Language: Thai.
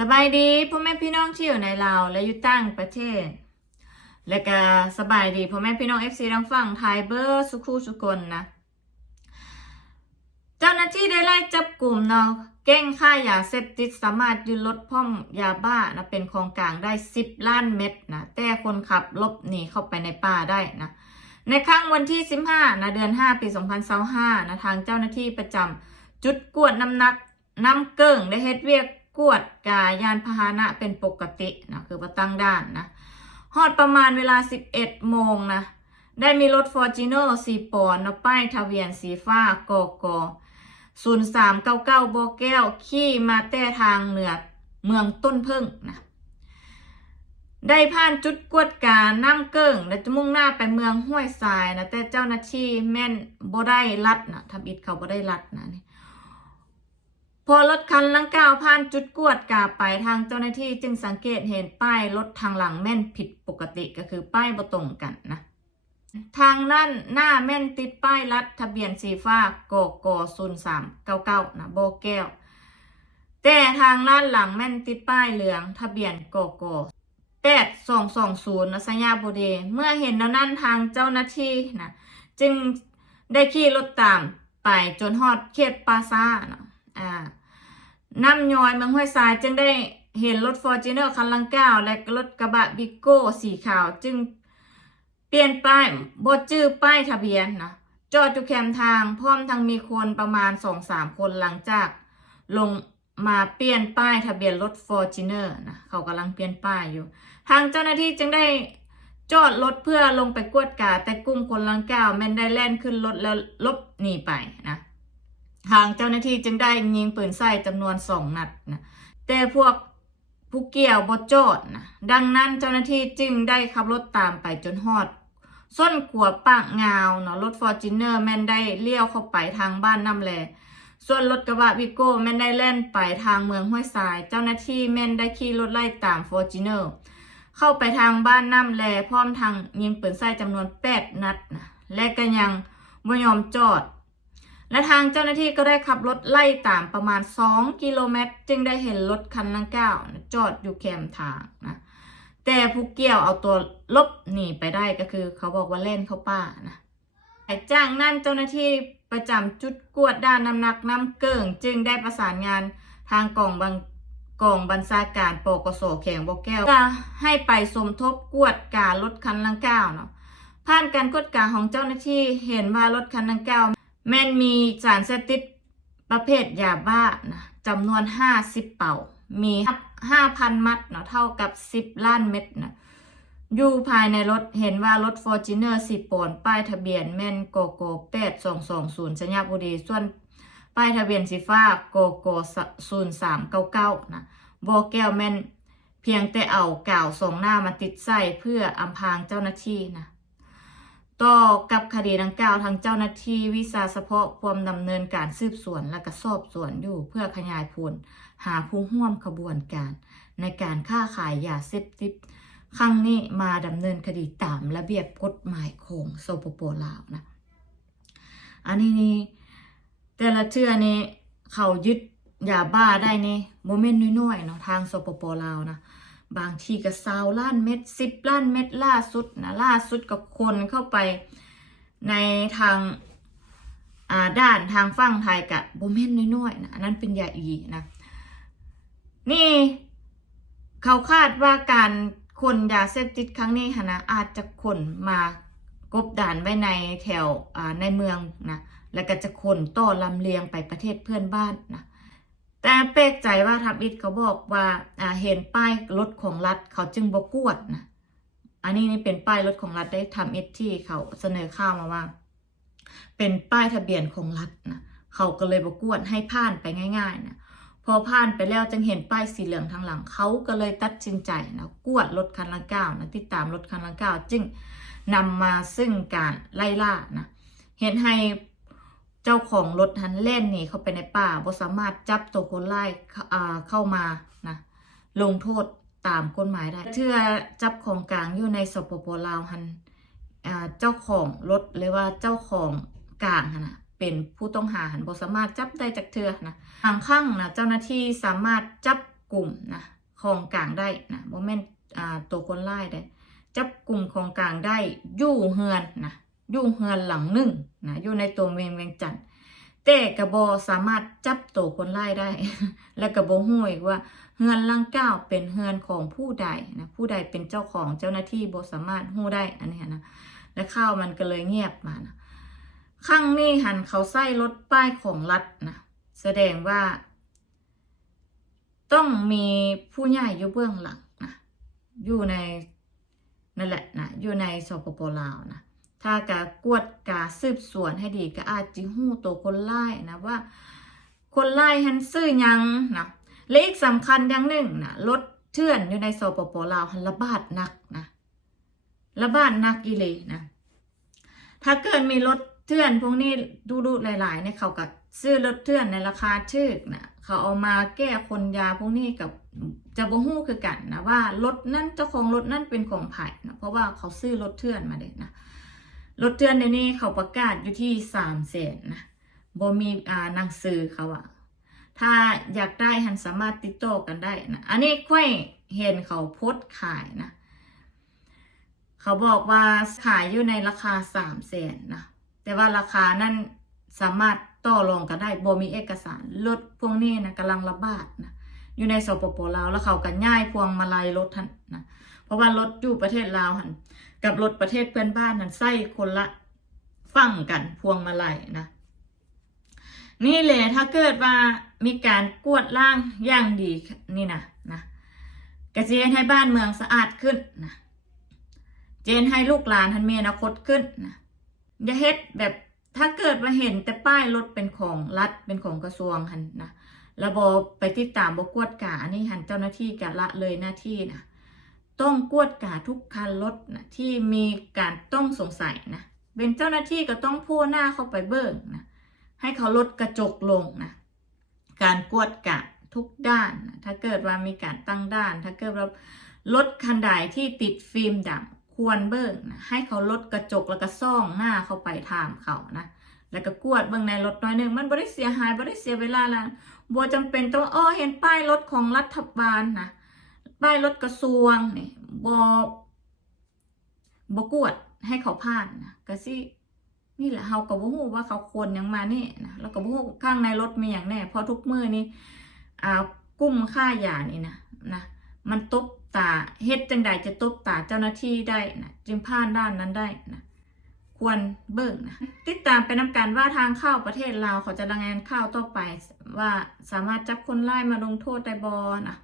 สบายดีพ่อแม่พี่น้องที่อยู่ในลาวและอยู่ต่างประเทศและก็สบายดีพ่อแม่พี่น้อง FC ทางฝั่งไทยเบอร์สุขุสุคนนะเจ้าหน้าที่ได้ไล่จับกลุ่มเนาะแก๊งค้ายาเสพติดสามารถยึดรถพร้อมยาบ้านะเป็นของกลางได้10 ล้านเม็ดนะแต่คนขับหลบหนีเข้าไปในป่าได้นะในครั้งวันที่15นะเดือน5ปี2025นะทางเจ้าหน้าที่ประจำจุดกวดน้ำเกิ่งได้เฮ็ดเวียกกวดกายานพาหนะเป็นปกตินะคือว่าตั้งด่านนะฮอดประมาณเวลา11 โมงนะได้มีรถ Fortuner 4 ปอนด์นะป้ายทะเบียนสีฟ้ากก0399บ่อแก้วขี่มาแต่ทางเหนือเมืองต้นพึ่งนะได้ผ่านจุดกวดกาน้ำเกิ่งและจะมุ่งหน้าไปเมืองห้วยทรายนะแต่เจ้าหน้าที่แม่นบ่ได้ลัดนะทำอิฐเขาบ่ได้ลัดนะนี่พอรถคันลังกล่าวผ่านจุดกวดกาไปทางเจ้าหน้าที่จึงสังเกตเห็นป้ายรถทางหลังแม่นผิดปกติก็คือป้ายบ่ตรงกันนะทางนั้นหน้าแม่นติดป้ายรัดทะเบียนสีฟ้ากก0399นะบ่อแก้วแต่ทางด้านหลังแม่นติดป้ายเหลืองทะเบียนกก8220นะสัญญาบ่ดีเมื่อเห็นแล้วนั้นทางเจ้าหน้าที่นะจึงได้ขี่รถตามไปจนฮอดเขตปาซ่านะน้ำย้อยเมืองห้วยทรายจึงได้เห็นรถ Fortuner คันลังกล่าวและรถกระบะบิโก้สีขาวจึงเปลี่ยนป้ายบ่จื้อป้ายทะเบียนนะจอดอยู่แคมทางพร้อมทั้งมีคนประมาณ 2-3 คนหลังจากลงมาเปลี่ยนป้ายทะเบียนรถ Fortuner นะเขากำลังเปลี่ยนป้ายอยู่ทางเจ้าหน้าที่จึงได้จอดรถเพื่อลงไปกวดกาแต่กลุ่มคนลังกล่าวแม่นได้แล่นขึ้นรถแล้วลบหนีไปนะทางเจ้าหน้าที่จึงได้ยิงปืนใส่จำนวน2 นัดนะแต่พวกผู้เกี่ยวบ่จอดนะดังนั้นเจ้าหน้าที่จึงได้ขับรถตามไปจนฮอดส้นขัวปากงาวเนาะรถ Fortuner แม่นได้เลี้ยวเข้าไปทางบ้านน้ำแลส่วนรถกระบะวิโก้แม่นได้แล่นไปทางเมืองห้วยทรายเจ้าหน้าที่แม่นได้ขี่รถไล่ตาม Fortuner เข้าไปทางบ้านน้ำแลพร้อมทางยิงปืนใส่จำนวน8 นัดนะและก็ยังบ่ยอมจอดและทางเจ้าหน้าที่ก็ได้ขับรถไล่ตามประมาณ2 กิโลเมตรจึงได้เห็นรถคันดังกล่าวจอดอยู่แคมทางนะแต่ผู้เกี่ยวเอาตัวลบหนีไปได้ก็คือเขาบอกว่าเล่นเข้าป่านะจากนั้นเจ้าหน้าที่ประจำจุดกวดด้านน้ำหนักน้ำเกิ่งจึงได้ประสานงานทางกองบัญชาการปกส.แขวงบ่อแก้วให้ไปสมทบกวดการรถคันดังกล่าวเนาะผ่านการกวดการของเจ้าหน้าที่เห็นว่ารถคันดังกล่าวแม่นมีสารเสพติดประเภทยาบ้านะจำนวน50 เป่ามี 5,000 มัดเนาะเท่ากับ10 ล้านเม็ดนะอยู่ภายในรถเห็นว่ารถ Fortuner 4 ปอนด์ป้ายทะเบียนแม่นกก8220สัญญาบุรีส่วนป้ายทะเบียนสีฟ้ากก0399นะบ่อแก้วแม่นเพียงแต่เอากาวส่งหน้ามาติดใส่เพื่ออำพรางเจ้าหน้าที่นะต่อกับคดีดังกล่าวทางเจ้าหน้าที่วิสาเฉพาะความดำเนินการสืบสวนและก็สอบสวนอยู่เพื่อขยายผลหาผู้ร่วมขบวนการในการค้าขายยาเสพติดครั้งนี้มาดำเนินคดีตามระเบียบกฎหมายของสปป.ลาวนะอันนี้นี่แต่ละเทื่อนี่เขายึดยาบ้าได้นี่โมเมนต์น้อยๆเนาะทางสปป.ลาวนะบางทีก็20 ล้านเม็ด10 ล้านเม็ดล่าสุดกับคนเข้าไปในทางด้านทางฝั่งไทยกับโมเมนต์น้อยๆนะอันนั้นเป็นยาอีนะนี่เขาคาดว่าการขนยาเสพติดครั้งนี้นะอาจจะขนมากบดานไว้ในแถวในเมืองนะแล้วก็จะขนต่อลำเลียงไปประเทศเพื่อนบ้านนะแต่แปลกใจว่าทับอิฐเขาบอกว่าเห็นป้ายรถของรัฐเขาจึงบ่กวดนะอันนี้นี่เป็นป้ายรถของรัฐได้ทำอิฐที่เขาเสนอข่าวมาว่าเป็นป้ายทะเบียนของรัฐนะเขาก็เลยบ่กวดให้ผ่านไปง่ายๆนะพอผ่านไปแล้วจึงเห็นป้ายสีเหลืองทางหลังเขาก็เลยตัดสินใจนะกวดรถคันดังกล่าวนะติดตามรถคันดังกล่าวจึงนำมาซึ่งการไล่ล่านะเห็นให้เจ้าของรถหันเล่นหนีเข้าไปในป่าบ่สามารถจับตัวคนร้ายเข้ามานะลงโทษตามกฎหมายได้เชื่อจับของกลางอยู่ในสปป.ลาวหันเจ้าของรถหรือว่าเจ้าของกลางนะเป็นผู้ต้องหาหันบ่สามารถจับได้จากเทื่อนะบางครั้งนะเจ้าหน้าที่สามารถจับ กลุ่มนะของกลางได้นะบ่แม่นตัวคนร้ายได้จับกลุ่มของกลางได้อยู่เฮือนนะอยู่เฮือนหลังหนึ่งนะอยู่ในตัวเมืองเวียงจันทน์แต่ก็บ่สามารถจับตัวคนร้ายได้ แล้วก็บ่ฮู้อีกว่าเฮือนหลังเก้าเป็นเฮือนของผู้ใดนะผู้ใดเป็นเจ้าของเจ้าหน้าที่บ่สามารถฮู้ได้อันนี้นะและข่าวมันก็เลยเงียบมานะครั้งนี้หันเขาใส่รถป้ายของรัฐนะแสดงว่าต้องมีผู้ใหญ่อยู่เบื้องหลังนะอยู่ในนั่นแหละนะอยู่ในสปป.ลาวนะถ้ากากวดกาสืบสวนให้ดีก็อาจจะฮู้ตัวคนร้ายนะว่าคนร้ายหันซื้อหยังนะและอีกสำคัญอย่างหนึ่งนะรถเถื่อนอยู่ในสปป.ลาวหันระบาดหนักนะระบาดหนักอีหลีนะถ้าเกิดมีรถเถื่อนพวกนี้ดูหลายๆเนี่ยเขาก็ซื้อรถเถื่อนในราคาถูกนะเขาเอามาแก้คนยาพวกนี้กับจะบ่ฮู้คือกันนะว่ารถนั้นเจ้าของรถนั้นเป็นของไผ่นะเพราะว่าเขาซื้อรถเถื่อนมาเด้นะรถเถื่อนในนี้เขาประกาศอยู่ที่300,000นะบ่มีหนังสือเขาอะถ้าอยากได้หันสามารถติดต่อกันได้นะอันนี้ค่อยเห็นเขาโพสต์ขายนะเขาบอกว่าขายอยู่ในราคา300,000นะแต่ว่าราคานั้นสามารถต่อรองกันได้บ่มีเอกสารรถพวกนี้นะกำลังระบาดนะอยู่ในสปป.ลาวแล้วเขาก็ย้ายพวงมาลัยรถท่านนะเพราะว่ารถอยู่ประเทศลาวหันกับรถประเทศเพื่อนบ้านนั้นใส่คนละฝั่งกันพวงมาลัยนะนี่แหละถ้าเกิดว่ามีการกวดล้างอย่างดีนี่นะกระเจนให้บ้านเมืองสะอาดขึ้นนะเจนให้ลูกหลานทันมีอนาคตขึ้นนะอย่าเฮ็ดแบบถ้าเกิดว่าเห็นแต่ป้ายรถเป็นของรัฐเป็นของกระทรวงหันนะแล้วบอไปติดตามบกวดกานี่หันเจ้าหน้าที่กะละเลยหน้าที่นะต้องกวดกาทุกคันรถนะที่มีการต้องสงสัยนะเป็นเจ้าหน้าที่ก็ต้องพูดหน้าเข้าไปเบิ่งนะให้เขาลดกระจกลงนะการกวดกาทุกด้านนะถ้าเกิดว่ามีการตั้งด้านถ้าเกิดว่ารถคันใดที่ติดฟิล์มดำควรเบิ่งนะให้เขาลดกระจกแล้วก็ซ่องหน้าเข้าไปถามเขานะแล้วก็กวดเบิ่งในรถน้อยนึงมันบ่ได้เสียหายบ่ได้เสียเวลาแล้วบ่จำเป็นต้องเห็นป้ายรถของรัฐบาลนะป้ายรถกระทรวงนี่บ่กวดให้เขาผ่านนะก็สินี่แหละเฮาก็บ่ฮู้ว่าเขาควรหยังมานี่นะแล้วก็บ่ฮู้ข้างในรถมีหยังแน่เพราะทุกมื้อนี้กุ้มค่ายานี่นะมันตบตาเฮ็ดจังใดจะตบตาเจ้าหน้าที่ได้นะจึงผ่านด้านนั้นได้นะควรเบิ่งนะติดตามไปนำกันว่าทางเข้าประเทศลาวเขาจะรายงานข่าวต่อไปว่าสามารถจับคนร้ายมาลงโทษได้บ่นะ